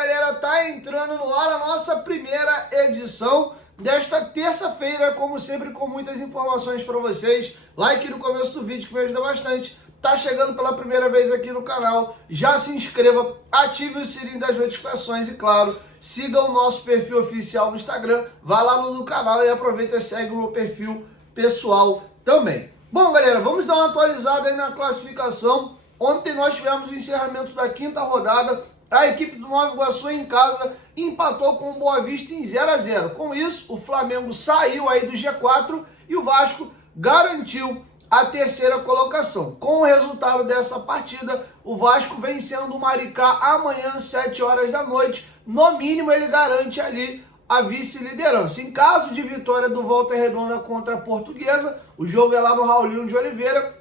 galera, tá entrando no ar a nossa primeira edição desta terça-feira, como sempre, com muitas informações para vocês. Like no começo do vídeo que me ajuda bastante. Tá chegando pela primeira vez aqui no canal, já se inscreva, ative o sininho das notificações e, claro, siga o nosso perfil oficial no Instagram, vá lá no canal e aproveita e segue o meu perfil pessoal também. Bom, galera, vamos dar uma atualizada aí na classificação. Ontem nós tivemos o encerramento da quinta rodada. A equipe do Nova Iguaçu em casa empatou com o Boa Vista em 0-0. Com isso, o Flamengo saiu aí do G4 e o Vasco garantiu a terceira colocação. Com o resultado dessa partida, o Vasco vencendo o Maricá amanhã às 7 horas da noite. No mínimo, ele garante ali a vice-liderança. Em caso de vitória do Volta Redonda contra a Portuguesa, o jogo é lá no Raulinho de Oliveira,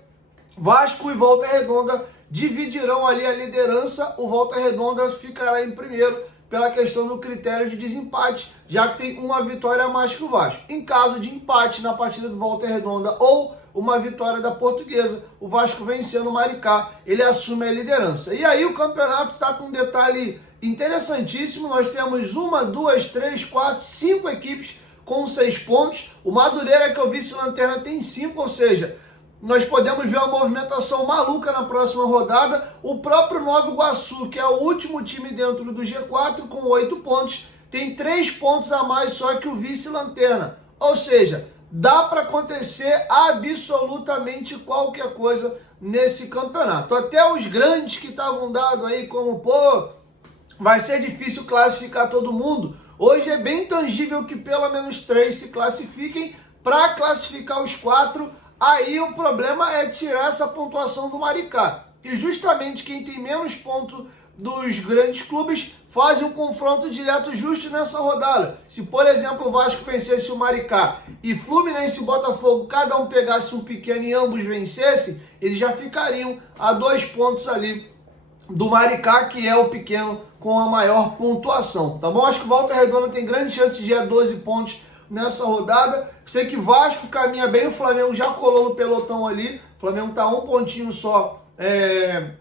Vasco e Volta Redonda dividirão ali a liderança. O Volta Redonda ficará em primeiro pela questão do critério de desempate, já que tem uma vitória a mais que o Vasco. Em caso de empate na partida do Volta Redonda ou uma vitória da Portuguesa, o Vasco vencendo o Maricá, ele assume a liderança. E aí o campeonato está com um detalhe interessantíssimo. Nós temos 1, 2, 3, 4, 5 equipes com 6 pontos. O Madureira, que é o vice-lanterna, tem 5, ou seja, nós podemos ver uma movimentação maluca na próxima rodada. O próprio Nova Iguaçu, que é o último time dentro do G4, com 8 pontos, tem 3 pontos a mais só que o vice-lanterna. Ou seja, dá para acontecer absolutamente qualquer coisa nesse campeonato. Até os grandes que estavam dados aí como, vai ser difícil classificar todo mundo. Hoje é bem tangível que pelo menos 3 se classifiquem. Para classificar os 4, aí o problema é tirar essa pontuação do Maricá. E justamente quem tem menos pontos dos grandes clubes faz um confronto direto justo nessa rodada. Se, por exemplo, o Vasco vencesse o Maricá e Fluminense e Botafogo, cada um pegasse um pequeno e ambos vencessem, eles já ficariam a 2 pontos ali do Maricá, que é o pequeno com a maior pontuação, tá bom? Acho que o Volta Redonda tem grande chance de ir a 12 pontos nessa rodada. Sei que Vasco caminha bem, o Flamengo já colou no pelotão ali, o Flamengo tá um pontinho só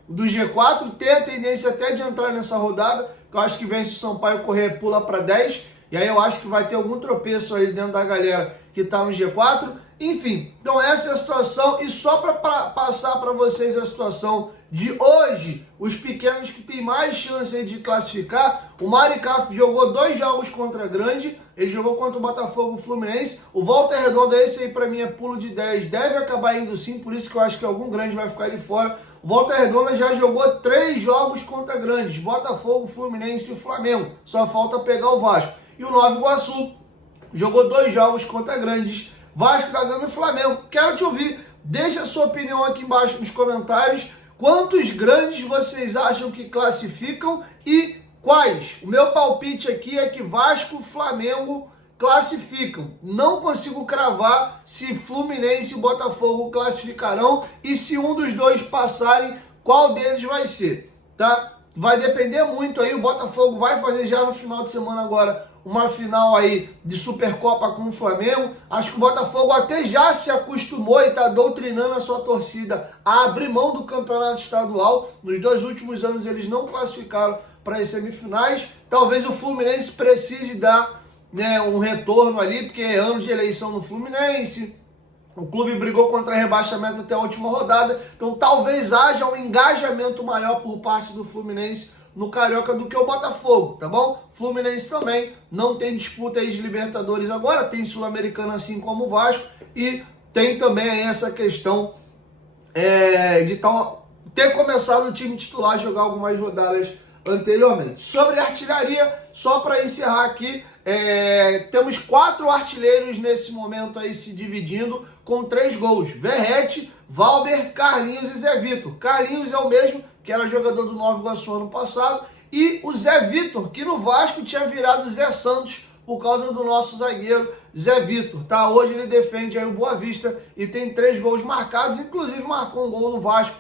do G4, tem a tendência até de entrar nessa rodada, que eu acho que vence o Sampaio Corrêa, pula para 10, e aí eu acho que vai ter algum tropeço aí dentro da galera que tá no G4. Enfim, então essa é a situação, e só para passar para vocês a situação de hoje, os pequenos que tem mais chance de classificar, o Maricá jogou 2 jogos contra a Grande, ele jogou contra o Botafogo e o Fluminense. O Volta Redonda, esse aí para mim é pulo de 10, deve acabar indo sim, por isso que eu acho que algum grande vai ficar de fora. O Volta Redonda já jogou 3 jogos contra grandes, Botafogo, Fluminense e Flamengo, só falta pegar o Vasco. E o Nova Iguaçu jogou 2 jogos contra grandes, Vasco da Gama e Flamengo. Quero te ouvir, deixa a sua opinião aqui embaixo nos comentários. Quantos grandes vocês acham que classificam e quais? O meu palpite aqui é que Vasco e Flamengo classificam. Não consigo cravar se Fluminense e Botafogo classificarão e se um dos dois passarem, qual deles vai ser, tá? Vai depender muito aí. O Botafogo vai fazer já no final de semana agora uma final aí de Supercopa com o Flamengo. Acho que o Botafogo até já se acostumou e está doutrinando a sua torcida a abrir mão do campeonato estadual. Nos 2 últimos anos eles não classificaram para as semifinais. Talvez o Fluminense precise dar, um retorno ali, porque é ano de eleição no Fluminense. O clube brigou contra rebaixamento até a última rodada, então talvez haja um engajamento maior por parte do Fluminense no Carioca do que o Botafogo, tá bom? Fluminense também não tem disputa aí de Libertadores agora, tem Sul-Americana assim como o Vasco, e tem também aí essa questão de ter começado o time titular a jogar algumas rodadas anteriormente. Sobre artilharia, só para encerrar aqui, temos 4 artilheiros nesse momento aí se dividindo com 3 gols. Verratti, Valber, Carlinhos e Zé Vitor. Carlinhos é o mesmo que era jogador do Nova Iguaçu ano passado, e o Zé Vitor, que no Vasco tinha virado Zé Santos por causa do nosso zagueiro Zé Vitor, tá? Hoje ele defende aí o Boa Vista e tem 3 gols marcados, inclusive marcou um gol no Vasco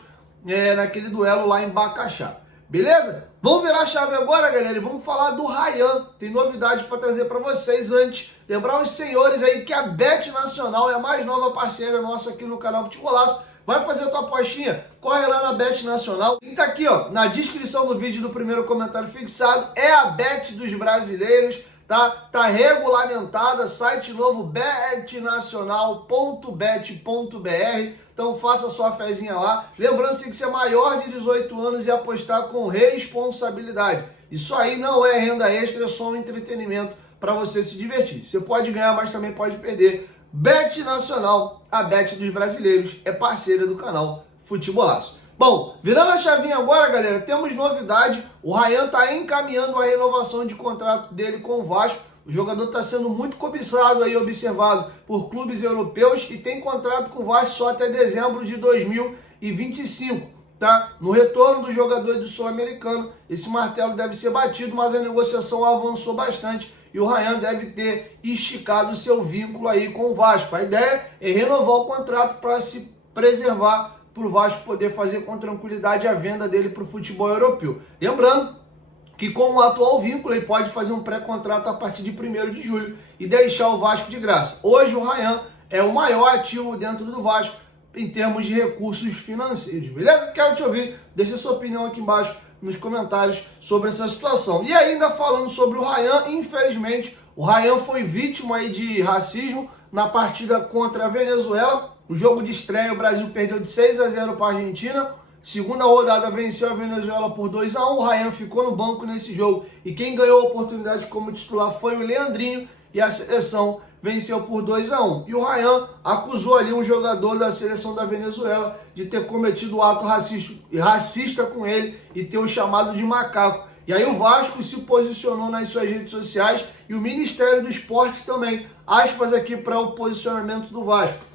naquele duelo lá em Bacaxá. Beleza? Vamos virar a chave agora, galera, e vamos falar do Ryan. Tem novidade para trazer para vocês antes. Lembrar os senhores aí que a Bet Nacional é a mais nova parceira nossa aqui no canal Futebolaço. Vai fazer a tua apostinha? Corre lá na Bet Nacional. E tá aqui, ó, na descrição do vídeo, no primeiro comentário fixado. É a Bet dos brasileiros, tá? Tá regulamentada, site novo betnacional.bet.br. Então faça a sua fezinha lá. Lembrando que você é maior de 18 anos e apostar com responsabilidade. Isso aí não é renda extra, é só um entretenimento para você se divertir. Você pode ganhar, mas também pode perder. Bet Nacional, a Bet dos brasileiros, é parceira do canal Futebolaço. Bom, virando a chavinha agora, galera, temos novidade. O Ryan está encaminhando a renovação de contrato dele com o Vasco. O jogador está sendo muito cobiçado aí, observado por clubes europeus e tem contrato com o Vasco só até dezembro de 2025, tá? No retorno do jogador do Sul-Americano, esse martelo deve ser batido, mas a negociação avançou bastante e o Ryan deve ter esticado o seu vínculo aí com o Vasco. A ideia é renovar o contrato para se preservar, para o Vasco poder fazer com tranquilidade a venda dele para o futebol europeu. Lembrando que com o atual vínculo ele pode fazer um pré-contrato a partir de 1º de julho e deixar o Vasco de graça. Hoje o Ryan é o maior ativo dentro do Vasco em termos de recursos financeiros, beleza? Quero te ouvir, deixa sua opinião aqui embaixo nos comentários sobre essa situação. E ainda falando sobre o Ryan, infelizmente o Ryan foi vítima aí de racismo na partida contra a Venezuela. O jogo de estreia, o Brasil perdeu de 6-0 para a Argentina. Segunda rodada venceu a Venezuela por 2-1, o Ryan ficou no banco nesse jogo e quem ganhou a oportunidade como titular foi o Leandrinho e a seleção venceu por 2-1. E o Ryan acusou ali um jogador da seleção da Venezuela de ter cometido um ato racista com ele e ter o chamado de macaco. E aí o Vasco se posicionou nas suas redes sociais e o Ministério do Esporte também. Aspas aqui para o posicionamento do Vasco.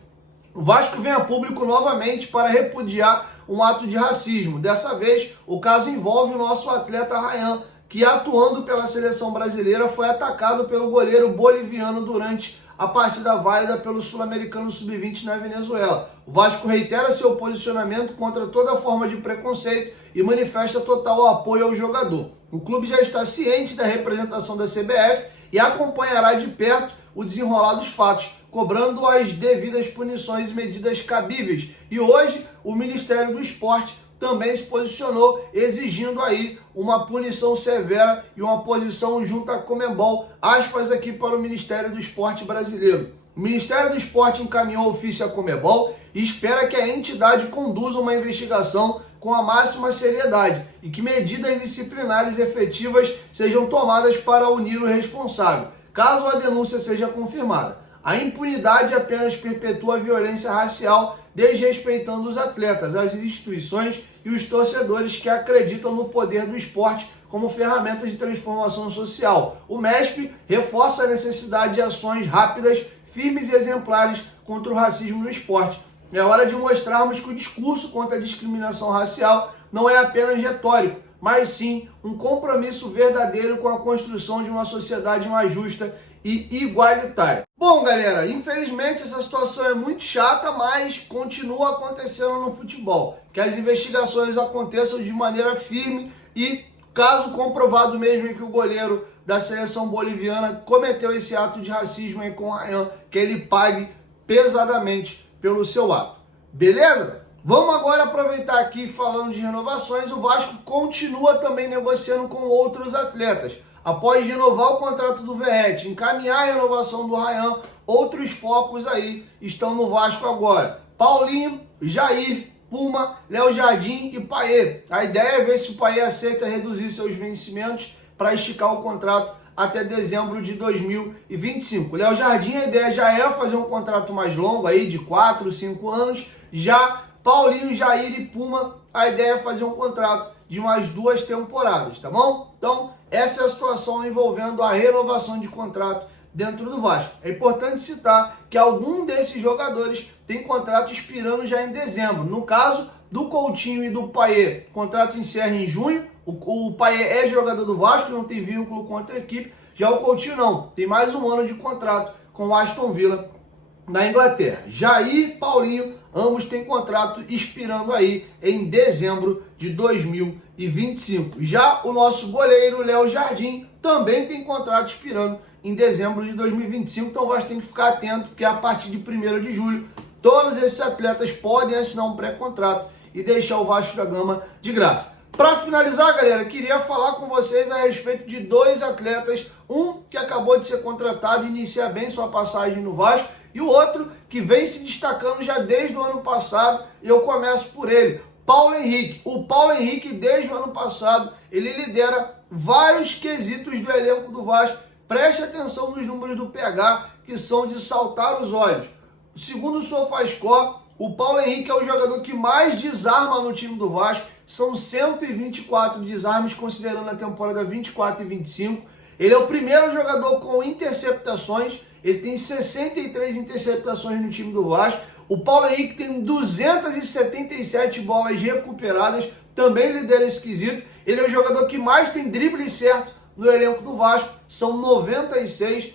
O Vasco vem a público novamente para repudiar um ato de racismo. Dessa vez, o caso envolve o nosso atleta Ryan, que atuando pela seleção brasileira foi atacado pelo goleiro boliviano durante a partida válida pelo Sul-Americano Sub-20 na Venezuela. O Vasco reitera seu posicionamento contra toda forma de preconceito e manifesta total apoio ao jogador. O clube já está ciente da representação da CBF e acompanhará de perto o desenrolar dos fatos, cobrando as devidas punições e medidas cabíveis. E hoje o Ministério do Esporte também se posicionou exigindo aí uma punição severa e uma posição junto à Conmebol. Aspas aqui para o Ministério do Esporte brasileiro. O Ministério do Esporte encaminhou ofício à Conmebol e espera que a entidade conduza uma investigação com a máxima seriedade e que medidas disciplinares efetivas sejam tomadas para unir o responsável, caso a denúncia seja confirmada. A impunidade apenas perpetua a violência racial, desrespeitando os atletas, as instituições e os torcedores que acreditam no poder do esporte como ferramenta de transformação social. O MESP reforça a necessidade de ações rápidas, firmes e exemplares contra o racismo no esporte. É hora de mostrarmos que o discurso contra a discriminação racial não é apenas retórico, mas sim um compromisso verdadeiro com a construção de uma sociedade mais justa e igualitária. Bom, galera, infelizmente essa situação é muito chata, mas continua acontecendo no futebol. Que as investigações aconteçam de maneira firme e, caso comprovado mesmo que o goleiro da seleção boliviana cometeu esse ato de racismo aí com o Ryan, que ele pague pesadamente pelo seu ato. Beleza? Vamos agora aproveitar aqui falando de renovações. O Vasco continua também negociando com outros atletas. Após renovar o contrato do Verratti, encaminhar a renovação do Ryan, outros focos aí estão no Vasco agora. Paulinho, Jair, Puma, Léo Jardim e Payet. A ideia é ver se o Payet aceita reduzir seus vencimentos para esticar o contrato até dezembro de 2025. Léo Jardim, a ideia já é fazer um contrato mais longo aí de 4, 5 anos. Já Paulinho, Jair e Puma, a ideia é fazer um contrato de mais 2 temporadas, tá bom? Então, essa é a situação envolvendo a renovação de contrato dentro do Vasco. É importante citar que algum desses jogadores tem contrato expirando já em dezembro. No caso do Coutinho e do Payet, o contrato encerra em junho. O Payet é jogador do Vasco, não tem vínculo com outra equipe. Já o Coutinho não, tem mais um ano de contrato com o Aston Villa na Inglaterra. Jair, Paulinho, ambos têm contrato expirando aí em dezembro de 2025. Já o nosso goleiro, Léo Jardim, também tem contrato expirando em dezembro de 2025, então o Vasco tem que ficar atento, porque a partir de 1º de julho, todos esses atletas podem assinar um pré-contrato e deixar o Vasco da Gama de graça. Para finalizar, galera, queria falar com vocês a respeito de 2 atletas, um que acabou de ser contratado e iniciar bem sua passagem no Vasco, e o outro que vem se destacando já desde o ano passado, e eu começo por ele, Paulo Henrique. O Paulo Henrique, desde o ano passado, ele lidera vários quesitos do elenco do Vasco. Preste atenção nos números do PH, que são de saltar os olhos. Segundo o SofaScore, o Paulo Henrique é o jogador que mais desarma no time do Vasco. São 124 desarmes, considerando a temporada 24 e 25. Ele é o primeiro jogador com interceptações. Ele tem 63 interceptações no time do Vasco. O Paulo Henrique tem 277 bolas recuperadas. Também lidera esse quesito. Ele é o jogador que mais tem drible certo no elenco do Vasco. São 96.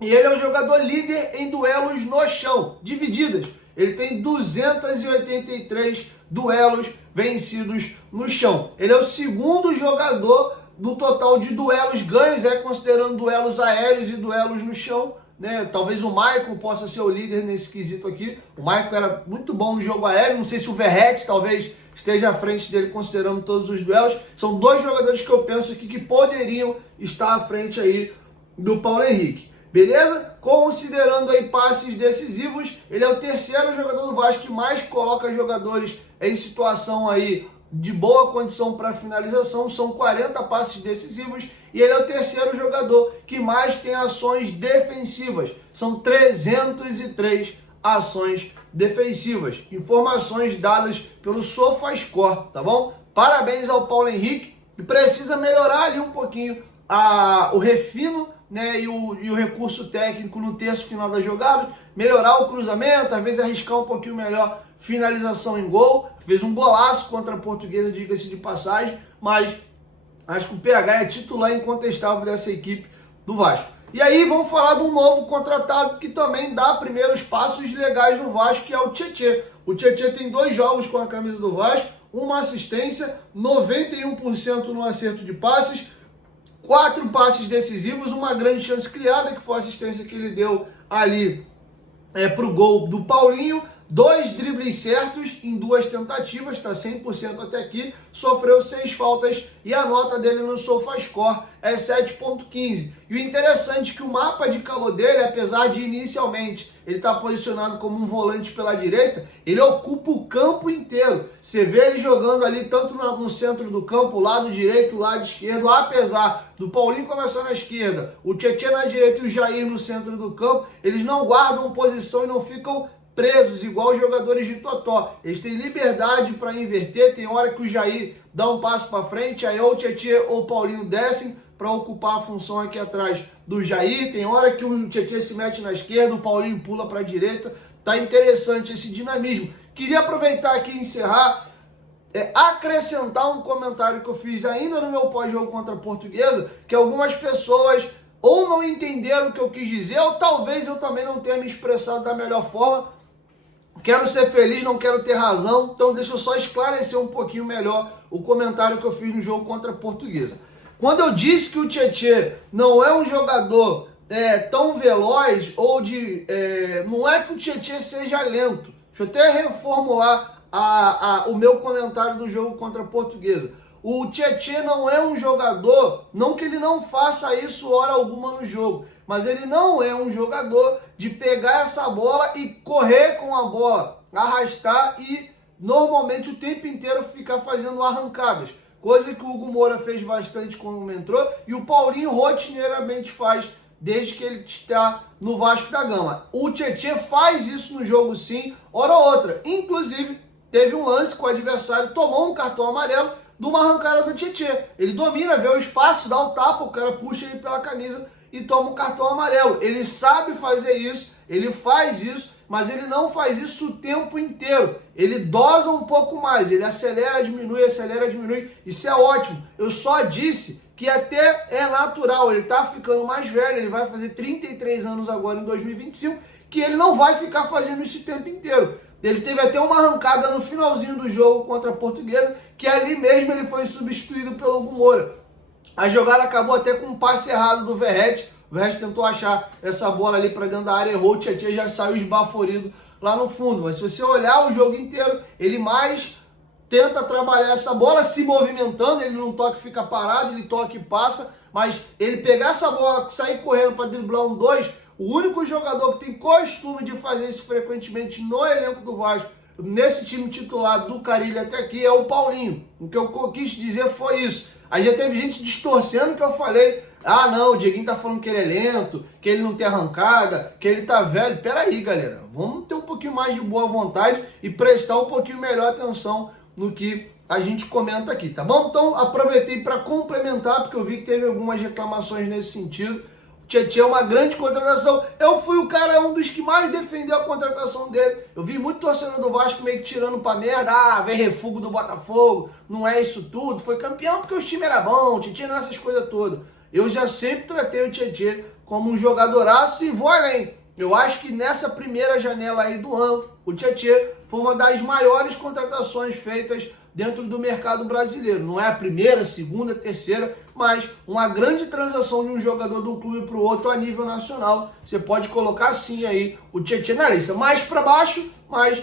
E ele é o jogador líder em duelos no chão, divididas. Ele tem 283 duelos vencidos no chão. Ele é o segundo jogador do total de duelos ganhos, considerando duelos aéreos e duelos no chão, né? Talvez o Maicon possa ser o líder nesse quesito aqui. O Maicon era muito bom no jogo aéreo. Não sei se o Verratti talvez esteja à frente dele, considerando todos os duelos. São 2 jogadores que eu penso aqui que poderiam estar à frente aí do Paulo Henrique. Beleza? Considerando aí passes decisivos, ele é o 3º jogador do Vasco que mais coloca jogadores em situação aí de boa condição para finalização. São 40 passes decisivos. E ele é o 3º jogador que mais tem ações defensivas. São 303 ações defensivas. Informações dadas pelo SofaScore, tá bom? Parabéns ao Paulo Henrique, que precisa melhorar ali um pouquinho o refino, né, e o recurso técnico no terço final da jogada, melhorar o cruzamento, às vezes arriscar um pouquinho melhor finalização em gol. Fez um golaço contra a Portuguesa, diga-se de passagem, mas acho que o PH é titular incontestável dessa equipe do Vasco. E aí vamos falar de um novo contratado que também dá primeiros passos legais no Vasco, que é o Tietê. O Tietê tem 2 jogos com a camisa do Vasco, uma assistência, 91% no acerto de passes, 4 passes decisivos, uma grande chance criada, que foi a assistência que ele deu ali para o gol do Paulinho. 2 dribles certos em 2 tentativas, está 100% até aqui. Sofreu 6 faltas e a nota dele no SofaScore é 7.15. E o interessante é que o mapa de calor dele, apesar de inicialmente ele estar posicionado como um volante pela direita, ele ocupa o campo inteiro. Você vê ele jogando ali tanto no centro do campo, lado direito, lado esquerdo, apesar do Paulinho começar na esquerda, o Tietê na direita e o Jair no centro do campo, eles não guardam posição e não ficam presos, igual os jogadores de Totó. Eles têm liberdade para inverter. Tem hora que o Jair dá um passo para frente, aí ou o Tietê ou o Paulinho descem para ocupar a função aqui atrás do Jair. Tem hora que o Tietê se mete na esquerda, o Paulinho pula para a direita. Tá interessante esse dinamismo. Queria aproveitar aqui e encerrar, acrescentar um comentário que eu fiz ainda no meu pós-jogo contra a Portuguesa, que algumas pessoas ou não entenderam o que eu quis dizer, ou talvez eu também não tenha me expressado da melhor forma. Quero ser feliz, não quero ter razão, então deixa eu só esclarecer um pouquinho melhor o comentário que eu fiz no jogo contra a Portuguesa. Quando eu disse que o Tietê não é um jogador tão veloz, ou não é que o Tietê seja lento. Deixa eu até reformular o meu comentário do jogo contra a Portuguesa. O Tietê não é um jogador, não que ele não faça isso hora alguma no jogo, mas ele não é um jogador de pegar essa bola e correr com a bola, arrastar e normalmente o tempo inteiro ficar fazendo arrancadas. Coisa que o Hugo Moura fez bastante quando entrou e o Paulinho rotineiramente faz desde que ele está no Vasco da Gama. O Tietê faz isso no jogo sim, hora ou outra. Inclusive, teve um lance que o adversário tomou um cartão amarelo de uma arrancada do Tietê. Ele domina, vê o espaço, dá o tapa, o cara puxa ele pela camisa e toma um cartão amarelo. Ele sabe fazer isso, ele faz isso, mas ele não faz isso o tempo inteiro. Ele dosa um pouco mais, ele acelera, diminui, isso é ótimo. Eu só disse que até é natural, ele tá ficando mais velho, ele vai fazer 33 anos agora em 2025, que ele não vai ficar fazendo isso o tempo inteiro. Ele teve até uma arrancada no finalzinho do jogo contra a Portuguesa, que ali mesmo ele foi substituído pelo Hugo Moura. A jogada acabou até com um passe errado do Verratti. O Verratti tentou achar essa bola ali para dentro da área, errou, o Tietchan já saiu esbaforido lá no fundo. Mas se você olhar o jogo inteiro, ele mais tenta trabalhar essa bola se movimentando, ele não toca e fica parado, ele toca e passa, mas ele pegar essa bola, sair correndo para driblar um 2, o único jogador que tem costume de fazer isso frequentemente no elenco do Vasco, nesse time titular do Carille até aqui, é o Paulinho. O que eu quis dizer foi isso. Aí já teve gente distorcendo o que eu falei. Ah, não, o Dieguinho tá falando que ele é lento, que ele não tem arrancada, que ele tá velho. Peraí, galera, vamos ter um pouquinho mais de boa vontade e prestar um pouquinho melhor atenção no que a gente comenta aqui, tá bom? Então, aproveitei para complementar, porque eu vi que teve algumas reclamações nesse sentido. O Tietchan é uma grande contratação. Eu fui o cara, um dos que mais defendeu a contratação dele. Eu vi muito torcedor do Vasco meio que tirando pra merda. Ah, vem refúgio do Botafogo, não é isso tudo. Foi campeão porque o time era bom, o Tietchan não é essas coisas todas. Eu já sempre tratei o Tietchan como um jogadoraço e vou além. Eu acho que nessa primeira janela aí do ano, o Tietchan foi uma das maiores contratações feitas dentro do mercado brasileiro. Não é a primeira, segunda, terceira, mas uma grande transação de um jogador de um clube para o outro a nível nacional. Você pode colocar sim aí o Tietchan na lista. Mais para baixo, mas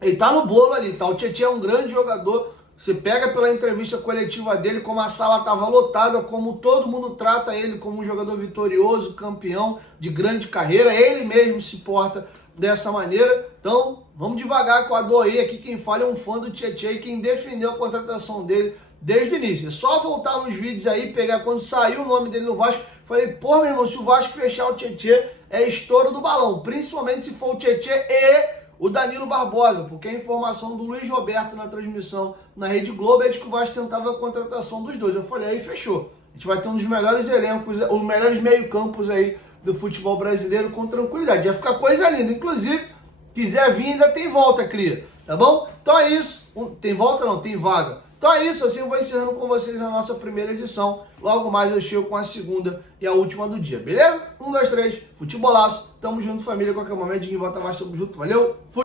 ele tá no bolo ali, tá? O Tietchan é um grande jogador. Você pega pela entrevista coletiva dele, como a sala estava lotada, como todo mundo trata ele como um jogador vitorioso, campeão de grande carreira. Ele mesmo se porta dessa maneira. Então, vamos devagar com a dor aí. Aqui quem fala é um fã do Tietchan e quem defendeu a contratação dele desde o início. É só voltar nos vídeos aí, pegar quando saiu o nome dele no Vasco. Falei, pô, meu irmão, se o Vasco fechar o Tietchan, é estouro do balão. Principalmente se for o Tietchan e o Danilo Barbosa, porque a informação do Luiz Roberto na transmissão na Rede Globo é de que o Vasco tentava a contratação dos dois. Eu falei, aí fechou. A gente vai ter um dos melhores elencos, os melhores meio-campos aí do futebol brasileiro com tranquilidade. Vai ficar coisa linda. Inclusive, quiser vir, ainda tem volta, cria. Tá bom? Então é isso. Tem volta não, tem vaga. Então é isso, assim eu vou encerrando com vocês a nossa primeira edição. Logo mais eu chego com a segunda e a última do dia, beleza? 1, 2, 3, futebolaço. Tamo junto, família. Qualquer momento, de volta mais, tamo junto. Valeu, fui!